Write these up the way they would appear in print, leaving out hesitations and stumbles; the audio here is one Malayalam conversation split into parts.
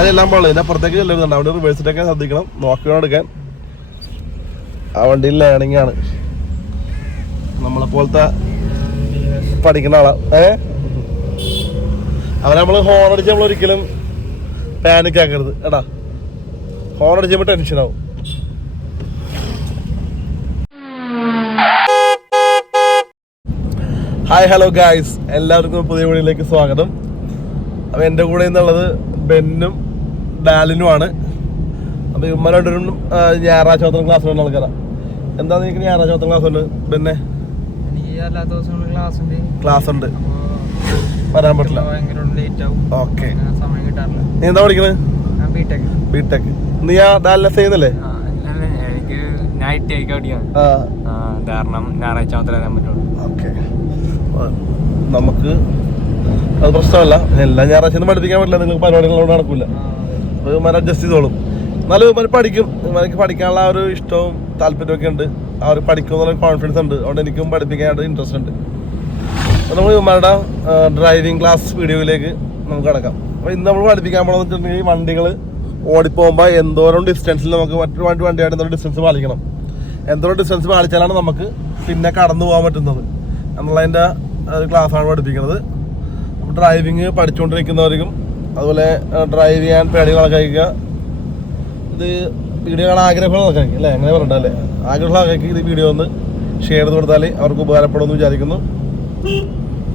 എല്ലാം പാടില്ല. ഇതിന്റെ അപ്പുറത്തേക്ക് ചെല്ലുന്നുണ്ട്. അവിടെ റിവേഴ്സിട്ടൊക്കെ ശ്രദ്ധിക്കണം, നോക്കണം എടുക്കാൻ. ആ വണ്ടിയിൽ ലേണിംഗ് ആണ്. നമ്മളെ പോലത്തെ പഠിക്കുന്ന ആളാ. അവരെ നമ്മള് ഹോൺ അടിച്ച് നമ്മൾ ഒരിക്കലും പാനിക് ആക്കരുത് എടാ. ഹോൺ അടിച്ചപ്പോ ടെൻഷൻ ആവും. ഹായ് ഹലോ ഗായ്സ്, എല്ലാവർക്കും പുതിയ വീഡിയോയിലേക്ക് സ്വാഗതം. അപ്പോൾ എൻ്റെ കൂടെ നിന്നുള്ളത് ബെന്നും ഡാലിനുമാണ്. അപ്പോൾ ഇവന്മാരോടൊരു ഞായറാഴ്ച മാത്രം ക്ലാസ് ഉണ്ട് ആൾക്കാരാണ്. എന്താ നിനക്ക് ഞായറാഴ്ച മാത്രം ക്ലാസ് ഉണ്ട്? പിന്നെ ക്ലാസ് ഉണ്ട്, വരാൻ പറ്റില്ല. ഓക്കെ, നീ എന്താ പഠിക്കുന്നത്? ബിടെക്. നീ ആ ഡാലിനെസ് ചെയ്യുന്നല്ലേ? ഓക്കെ, നമുക്ക് അത് പ്രശ്നമല്ല. എല്ലാ ഞായറാഴ്ച പഠിപ്പിക്കാൻ പറ്റില്ല, നിങ്ങൾക്ക് പരിപാടികളോട് നടക്കില്ല. അപ്പോൾ ഇവന്മാർ അഡ്ജസ്റ്റ് ചെയ്തോളും. എന്നാലും ഇവന്മാർ പഠിക്കും. ഇവന്മാർക്ക് പഠിക്കാനുള്ള ആ ഒരു ഇഷ്ടവും താല്പര്യമൊക്കെ ഉണ്ട്. അവർ പഠിക്കും എന്നുള്ള കോൺഫിഡൻസ് ഉണ്ട്. അതുകൊണ്ട് എനിക്കും പഠിപ്പിക്കാനായിട്ട് ഇൻട്രസ്റ്റ് ഉണ്ട്. അപ്പോൾ നമ്മൾ ഇവന്മാരുടെ ഡ്രൈവിംഗ് ക്ലാസ് വീഡിയോയിലേക്ക് നമുക്ക് കിടക്കാം. അപ്പോൾ ഇന്ന് നമ്മൾ പഠിപ്പിക്കാൻ പോകണമെന്ന് വെച്ചിട്ടുണ്ടെങ്കിൽ വണ്ടികൾ ഓടിപ്പോകുമ്പോൾ എന്തോരം ഡിസ്റ്റൻസിൽ നമുക്ക് മറ്റൊരു വണ്ടിയായിട്ട് എന്തോരം ഡിസ്റ്റൻസ് പാലിക്കണം, എന്തോരം ഡിസ്റ്റൻസ് പാലിച്ചാലാണ് നമുക്ക് പിന്നെ കടന്നു പോകാൻ പറ്റുന്നത് എന്നുള്ളതിൻ്റെ ഒരു ക്ലാസ്സാണ് പഠിപ്പിക്കുന്നത്. ഡ്രൈവിങ് പഠിച്ചുകൊണ്ടിരിക്കുന്നവർക്കും അതുപോലെ ഡ്രൈവ് ചെയ്യാൻ പേടികളൊക്കെ കഴിക്കുക, ഇത് വീഡിയോ കാണാൻ ആഗ്രഹമുള്ള കഴിക്കും അല്ലേ, അങ്ങനെ പറഞ്ഞിട്ടല്ലേ, ആഗ്രഹമുള്ള ആൾക്കാർക്ക് ഇത് വീഡിയോ ഒന്ന് ഷെയർ ചെയ്ത് കൊടുത്താൽ അവർക്ക് ഉപകാരപ്പെടുമെന്ന് വിചാരിക്കുന്നു.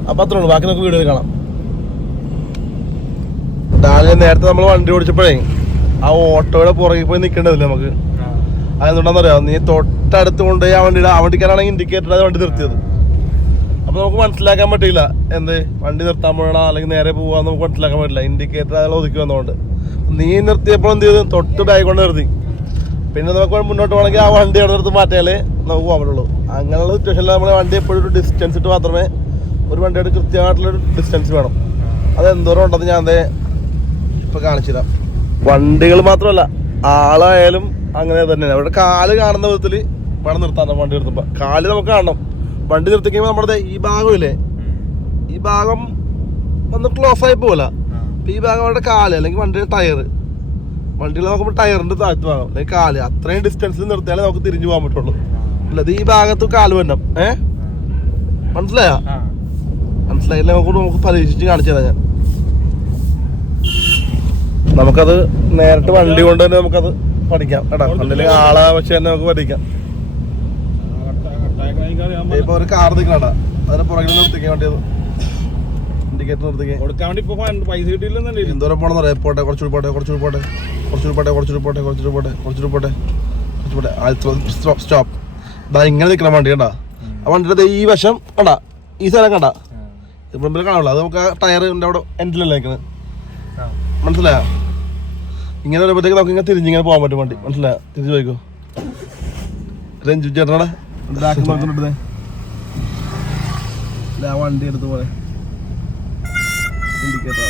അപ്പം അത്രേ ഉള്ളൂ, ബാക്കി നമുക്ക് വീഡിയോയിൽ കാണാം. നേരത്തെ നമ്മൾ വണ്ടി ഓടിച്ചപ്പോഴേ ആ ഓട്ടോയുടെ പുറകിൽ പോയി നിൽക്കേണ്ടതില്ല നമുക്ക്. അതെന്തുകൊണ്ടാന്ന് അറിയാം, നീ തൊട്ടടുത്ത് കൊണ്ടുപോയി ആ വണ്ടിക്കാരാണെങ്കിൽ ഇൻഡിക്കേറ്റർ അത് വണ്ടി നിർത്തിയത്. അപ്പോൾ നമുക്ക് മനസ്സിലാക്കാൻ പറ്റില്ല എന്ത് വണ്ടി നിർത്താൻ പോകണം അല്ലെങ്കിൽ നേരെ പോകാൻ നമുക്ക് മനസ്സിലാക്കാൻ പറ്റില്ല. ഇൻഡിക്കേറ്റർ അയാൾ ഒതുക്കി വന്നതുകൊണ്ട് നീ നിർത്തിയപ്പോൾ എന്ത് ചെയ്തു, തൊട്ട് ബാഗ് കൊണ്ട് നിർത്തി. പിന്നെ നമുക്ക് മുന്നോട്ട് പോകണമെങ്കിൽ ആ വണ്ടി അവിടെ നിർത്തി മാറ്റിയാലേ നമുക്ക് പോകാൻ പറ്റുള്ളൂ. അങ്ങനെയുള്ള സിറ്റുവേഷനിൽ നമ്മൾ വണ്ടി എപ്പോഴും ഒരു ഡിസ്റ്റൻസ് ഇട്ട് മാത്രമേ ഒരു വണ്ടിയുടെ കൃത്യമായിട്ടുള്ളൊരു ഡിസ്റ്റൻസ് വേണം. അത് എന്തോരം ഉണ്ടെന്ന് ഞാൻ അതേ ഇപ്പോൾ കാണിച്ചു തരാം. വണ്ടികൾ മാത്രമല്ല, ആളായാലും അങ്ങനെ തന്നെയാണ്. അവിടെ കാല് കാണുന്ന വിധത്തിൽ വേണം നിർത്താൻ. വണ്ടി നിർത്തുമ്പോൾ കാല് നമുക്ക് കാണണം. വണ്ടി നിർത്തിക്കുമ്പോൾ നമ്മുടെ ഈ ഭാഗമില്ലേ, ഈ ഭാഗം ഒന്ന് ക്ലോസ് ആയി പോകില്ല. അപ്പം ഈ ഭാഗം അവിടെ കാല് അല്ലെങ്കിൽ വണ്ടിയുടെ ടയർ, വണ്ടിയിൽ നോക്കുമ്പോൾ ടയറിൻ്റെ താഴ്ത്ത ഭാഗം അല്ലെങ്കിൽ കാല്, അത്രയും ഡിസ്റ്റൻസിൽ നിർത്തിയാലേ നമുക്ക് തിരിഞ്ഞു പോകാൻ പറ്റുള്ളൂ. അല്ലത് ഈ ഭാഗത്ത് കാല് വരണം. മനസ്സിലായോ? മനസ്സിലായില്ല, നമുക്ക് പരീക്ഷിച്ച് കാണിച്ചു തരാം ഞാൻ. നമുക്കത് നേരിട്ട് വണ്ടി കൊണ്ട് തന്നെ നമുക്കത് പഠിക്കാം കേട്ടോ. അല്ലെങ്കിൽ ആളെ വെച്ച് തന്നെ നമുക്ക് പഠിക്കാം. ഇപ്പൊ ഒരു കാർ നിൽക്കണ അതിന് പുറകിൽ നിർത്തിക്കാൻ വേണ്ടിയത്, ഇൻഡിക്കേറ്റർ നിർത്തിക്കാൻ കൊടുക്കാൻ വേണ്ടി പൈസ കിട്ടിയില്ലെന്നല്ലേ. എന്തോരം പോണെന്ന് പറയാം. പോട്ടെ, കുറച്ചുകൂടി പോട്ടെ, കുറച്ചുകൂടി പോട്ടെ, കുറച്ചുകൂടി പോട്ടെ, കുറച്ചുകൂടി പോട്ടെ, കുറച്ചുകൂടി പോട്ടെ, കുറച്ചുകൂടി പോട്ടെ, കുറച്ചുകൂടെ സ്റ്റോപ്പ്. ഇതാ ഇങ്ങനെ നിൽക്കണം വണ്ടി കണ്ടാ. ആ വണ്ടിയുടെ ഈ വശം കണ്ടാ, ഈ സ്ഥലം കണ്ടാ, മുമ്പിൽ കാണുള്ളൂ. അത് നമുക്ക് ആ ടയറിൻ്റെ അവിടെ എൻഡിലല്ലേ നിൽക്കുന്നത്. മനസ്സിലായോ? ഇങ്ങനെ വരുമ്പോഴത്തേക്ക് നമുക്ക് ഇങ്ങനെ തിരിഞ്ഞിങ്ങനെ പോകാൻ പറ്റും വണ്ടി. മനസ്സിലായോ? തിരിച്ചു പോയിക്കോ. രഞ്ജു ചേട്ടനാടെ ബാക്ക് നോക്കുന്നുണ്ടേ, ആ വണ്ടി എടുത്ത് പോലെ ഇൻഡിക്കേറ്റർ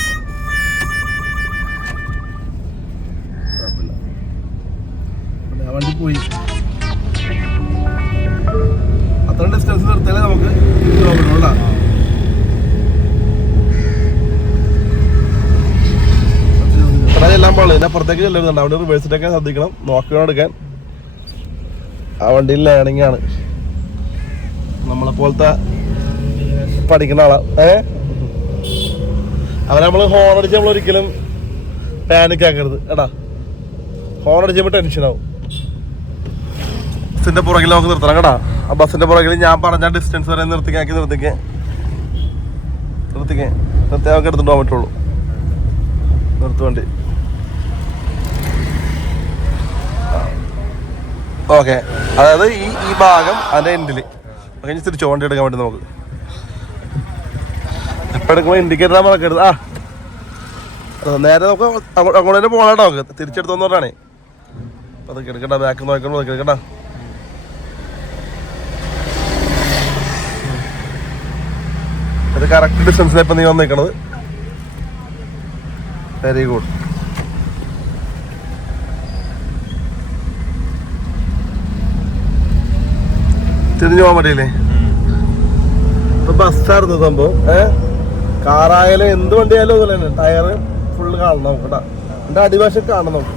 ആ വണ്ടി പോയി. അത്ര ഡിസ്റ്റൻസ് നിർത്തിയാലേ നമുക്ക് പറ്റുള്ളൂ. എല്ലാം പാടില്ല. ഇതിന്റെ അപ്പുറത്തേക്ക് ചെല്ലുന്നുണ്ട്. അവിടെ റിവേഴ്സിട്ടൊക്കെ ശ്രദ്ധിക്കണം, നോക്കണം എടുക്കാൻ. ആ വണ്ടിയിൽ ലേണിംഗ് ആണ്. നമ്മളെ പോലത്തെ പഠിക്കുന്ന ആളാ. അവരെ നമ്മൾ ഹോൺ അടിച്ച് നമ്മൾ ഒരിക്കലും പാനിക് ആക്കരുത് എടാ. ഹോൺ അടിച്ചപ്പോൾ ടെൻഷൻ ആവും. ബസ്സിന്റെ പുറകിൽ നമുക്ക് നിർത്തണം കേട്ടാ. ആ ബസ്സിന്റെ പുറകിൽ ഞാൻ പറഞ്ഞ ഡിസ്റ്റൻസ് വരെ നിർത്തിക്കാൻ നിർത്തിക്കാൻ നമുക്ക് എടുത്തിട്ട് പോകാൻ പറ്റുള്ളൂ. നിർത്തുവണ്ടി. ഓക്കെ, അതായത് ഈ ഭാഗം അതിൻ്റെ എൻഡിൽ കഴിഞ്ഞ് തിരിച്ചോ വണ്ടി എടുക്കാൻ വേണ്ടി നമുക്ക്. എപ്പോൾ എടുക്കുമ്പോൾ ഇൻഡിക്കേറ്റർ മറക്കരുത്. നേരെ നമുക്ക് അങ്ങോട്ട് തന്നെ പോകണം കേട്ടോ. നമുക്ക് തിരിച്ചെടുത്തോന്ന് പറഞ്ഞാണേ. അപ്പം അതൊക്കെ എടുക്കണ്ട, ബാക്ക് നോക്കണം, അതൊക്കെ എടുക്കണ്ട. ഇത് കറക്റ്റ് ഡിസ്റ്റൻസിലാണ് ഇപ്പം നീ വന്ന് നിൽക്കണത്. Very good. തിരിഞ്ഞു പോകാൻ പറ്റിയില്ലേ? ഇപ്പൊ ബസ്സായിരുന്നു സംഭവം. കാറായാലും എന്ത് വണ്ടിയായാലും അതുപോലെ തന്നെ ടയർ ഫുള്ള് കാണണം നമുക്ക് കേട്ടോ. വണ്ടിയുടെ അടിവശം കാണണം നമുക്ക്.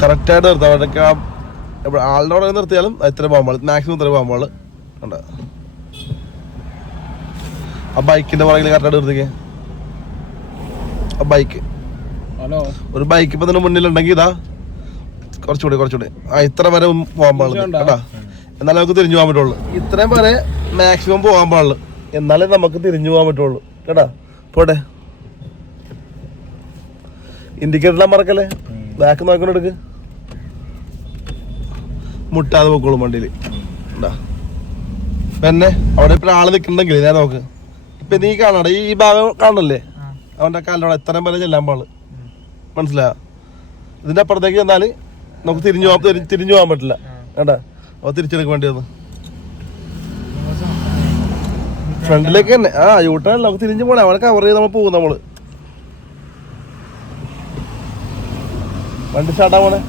കറക്റ്റായിട്ട് നിർത്താം. അവിടേക്ക് ആളുടെ അവിടെ നിർത്തിയാലും ഇത്ര പോകാൻ പാടില്ല, മാക്സിമം ഇത്ര പോകാൻ പാടില്ല. കണ്ട ആ ബൈക്കിന്റെ പുറകിൽ കറക്റ്റായിട്ട് നിർത്തിക്കേ. ആ ബൈക്ക് ഒരു ബൈക്ക് ഇപ്പൊ തന്നെ മുന്നിലുണ്ടെങ്കിൽ ഇതാ കുറച്ചുകൂടി ഇത്ര വരെ പോകാൻ പാടില്ല കേട്ടാ. എന്നാലേ നമുക്ക് തിരിഞ്ഞു പോകാൻ പറ്റുള്ളൂ. ഇത്രയും വരെ മാക്സിമം പോകാൻ പാടുള്ളൂ, എന്നാലേ നമുക്ക് തിരിഞ്ഞു പോകാൻ പറ്റുള്ളൂ കേട്ടാ. പോട്ടെ, ഇൻഡിക്കേറ്റർ മറക്കല്ലേ. ബാക്ക് നോക്കണം, എടുക്ക്, മുട്ടാതെ പോക്കോളും വണ്ടിയില്. പിന്നെ അവിടെ ഇപ്പൊ ആള് നിൽക്കുന്നുണ്ടെങ്കിൽ ഞാൻ നോക്ക്. ഇപ്പൊ നീ കാണാട ഈ ഭാഗം കാണണല്ലേ, അവന്റെ കാലിനോട് എത്രയും പോലെ ചെല്ലാൻ പാള്, മനസ്സിലാ. ഇതിന്റെ അപ്പുറത്തേക്ക് ചെന്നാല് നമുക്ക് തിരിഞ്ഞു പോകാൻ പറ്റില്ല കേട്ടാ. അപ്പൊ തിരിച്ചെടുക്കാൻ വേണ്ടി വന്ന് ഫ്രണ്ടിലേക്ക് തന്നെ. യൂട്ടേൺ നമുക്ക് തിരിഞ്ഞു പോണേ, അവിടെ കവർ ചെയ്ത് നമ്മൾ പോകും. നമ്മള് വണ്ടി സ്റ്റാർട്ടാ പോണേ.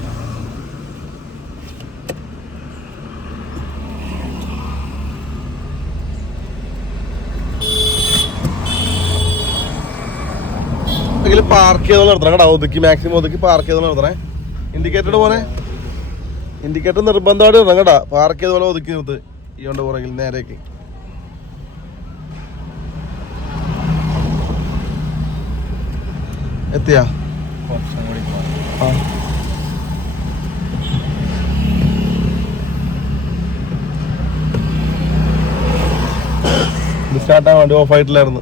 പാർക്ക് ചെയ്തോ നിർത്തണം കേട്ടോ. ഒതുക്കി മാക്സിമം ഒതുക്കി പാർക്ക് ചെയ്തോ നിർത്തണേ. ഇൻഡിക്കേറ്റർ പോനെ, ഇൻഡിക്കേറ്റർ നിർബന്ധമായിട്ട് ഇടണം കേട്ടാ. പാർക്ക് ചെയ്ത പോലെ ഒതുക്കി നിർത്ത്. ഈ കൊണ്ട് പുറകിൽ നേരേക്ക് എത്തിയാ. സ്റ്റാർട്ടാൻ വേണ്ടി ഓഫ് ആയിട്ടില്ലായിരുന്നു.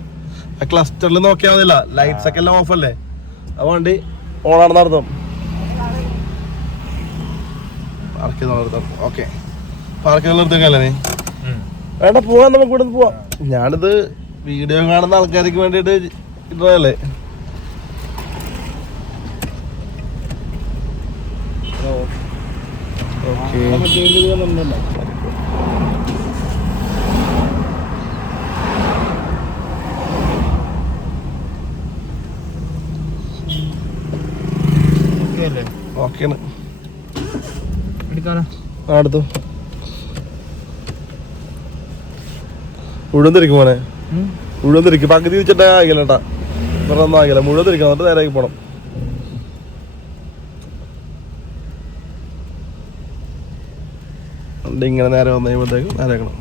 ആ ക്ലസ്റ്ററിൽ നോക്കിയാൽ മതില്ല, ലൈറ്റ്സ് ഒക്കെ എല്ലാം ഓഫ് അല്ലേ. ആ വണ്ടി ഓണാണെന്ന് അർത്ഥം. പാർക്ക് ചെയ്ത് നിർത്താം. ഓക്കെ, പാർക്ക് ചെയ്ത് നിർത്തിക്കല്ലേ നീ? വേണ്ട, പോവാൻ നമുക്ക് ഇവിടെ നിന്ന് പോവാം. ഞാനിത് വീഡിയോ കാണുന്ന ആൾക്കാർക്ക് വേണ്ടിയിട്ട് ഇട്ടതല്ലേ. ഓക്കെ, ഓക്കെയാണ്. അടുത്തു മുഴുവൻ തിരിക്കും മോനെ, മുഴുവൻ തിരിക്കും. പകുതി തിരിച്ചിട്ട് ആകില്ലേട്ടാ, വേറെ ഒന്നും ആകില്ല. മുഴുവൻ തിരിക്കണം, എന്നിട്ട് നേരെ പോണം. വണ്ടി ഇങ്ങനെ നേരെ വന്നു കഴിയുമ്പോഴത്തേക്കും നേരെക്കണം.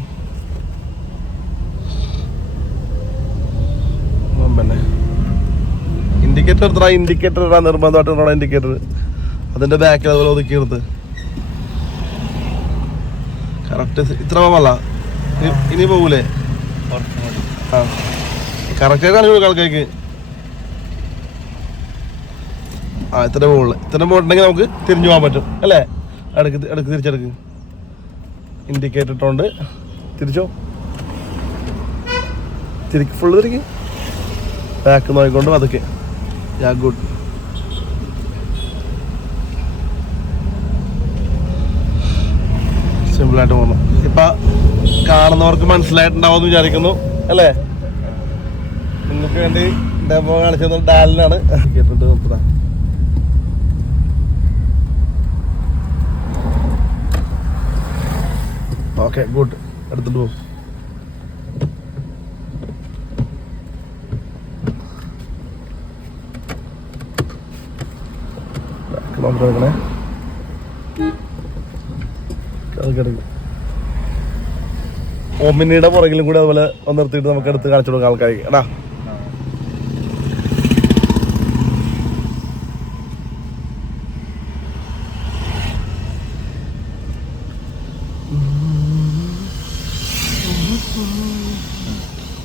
പിന്നെ ഇൻഡിക്കേറ്റർ എടുത്താ, ഇൻഡിക്കേറ്റർ ഇടാൻ നിർബന്ധമായിട്ട് ഇടണം. ഇൻഡിക്കേറ്റർ അതിന്റെ ബാക്കിൽ അതുപോലെ ഒതുക്കി നിർത്ത്. കറക്റ്റ് ഇത്ര പോകല്ല, ഇനി പോകൂലേ? കറക്റ്റ് കാണിച്ചു ആൾക്കാർക്ക്. ഇത്ര പോകുള്ളൂ. ഇത്ര പോയിട്ടുണ്ടെങ്കിൽ നമുക്ക് തിരിഞ്ഞു പോകാൻ പറ്റും അല്ലേ. എടുക്ക് തിരിച്ചെടുക്ക്. ഇൻഡിക്കേറ്റർ ഇട്ടോണ്ട് തിരിച്ചോ, ഫുള്ള് തിരിക്ക്. ബാക്ക് നോക്കിക്കൊണ്ട് അതൊക്കെ ഗുഡ്. സിമ്പിളായിട്ട് പോകണം. ഇപ്പൊ കാണുന്നവർക്ക് മനസ്സിലായിട്ടുണ്ടാവും എന്ന് വിചാരിക്കുന്നു അല്ലേ. നിങ്ങൾക്ക് വേണ്ടി ഡെമോ കാണിച്ചത് ഡാലിനാണ്. കേട്ടിട്ട് നോക്കുക. Okay, good. എടുത്തിട്ട് പോകും. നോക്കണേ, ഓമിനിയുടെ പുറകിലും കൂടെ അതുപോലെ ഒന്ന് നിർത്തിയിട്ട് നമുക്ക് എടുത്ത് കാണിച്ചു കൊടുക്കാം ആൾക്കാർക്ക്. എടാ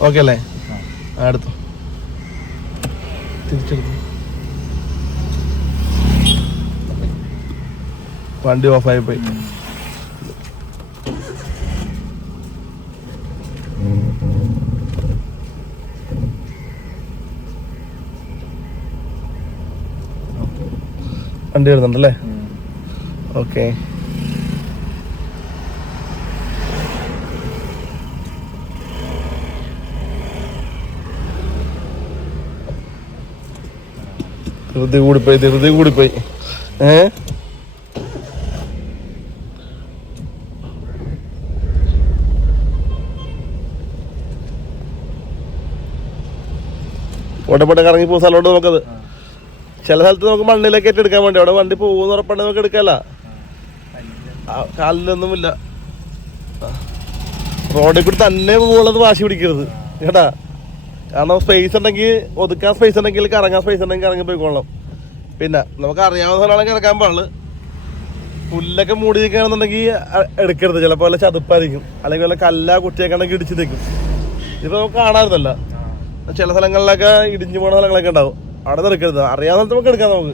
ഓക്കെ അല്ലേ? എടുത്തു, തിരിച്ചെടുത്തു. വണ്ടി ഓഫായി പോയി. വണ്ടി വരുന്നുണ്ടല്ലേ? ഓക്കെ, ധൃതി കൂടിപ്പോയി. ഓട്ടപ്പെട്ട കറങ്ങി പോകുന്ന സ്ഥലമുണ്ട് നമുക്കത്. ചില സ്ഥലത്ത് നമുക്ക് മണ്ണിലേക്ക് ആയിട്ട് എടുക്കാൻ വേണ്ടി അവിടെ വണ്ടി പോകുന്ന ഉറപ്പുണ്ടെങ്കിൽ നമുക്ക് എടുക്കാമല്ല, കാലിലൊന്നുമില്ല. റോഡിൽ കൂടി തന്നെ പോകുന്നത് വാശി പിടിക്കരുത് കേട്ടാ. കാരണം സ്പേസ് ഉണ്ടെങ്കിൽ ഒതുക്കാൻ സ്പേസ് ഉണ്ടെങ്കിൽ കറങ്ങാൻ സ്പേസ് ഉണ്ടെങ്കിൽ കറങ്ങി പോയിക്കൊള്ളണം. പിന്നെ നമുക്ക് അറിയാവുന്ന സ്ഥലമാണെങ്കിൽ ഇറക്കാൻ പാടുള്ളു. പുല്ലൊക്കെ മൂടി നിൽക്കുകയാണെന്നുണ്ടെങ്കിൽ എടുക്കരുത്, ചിലപ്പോൾ വല്ല ചതുപ്പായിരിക്കും, അല്ലെങ്കിൽ വല്ല കല്ല കുട്ടിയൊക്കെ ഇടിച്ച് നിൽക്കും. ഇതിപ്പോൾ നമുക്ക് കാണാറുന്നല്ല. ചില സ്ഥലങ്ങളിലൊക്കെ ഇടിഞ്ഞു പോകുന്ന സ്ഥലങ്ങളൊക്കെ ഉണ്ടാവും, അവിടെ നിൽക്കരുത്. അറിയാവുന്ന നമുക്ക് എടുക്കാം നമുക്ക്.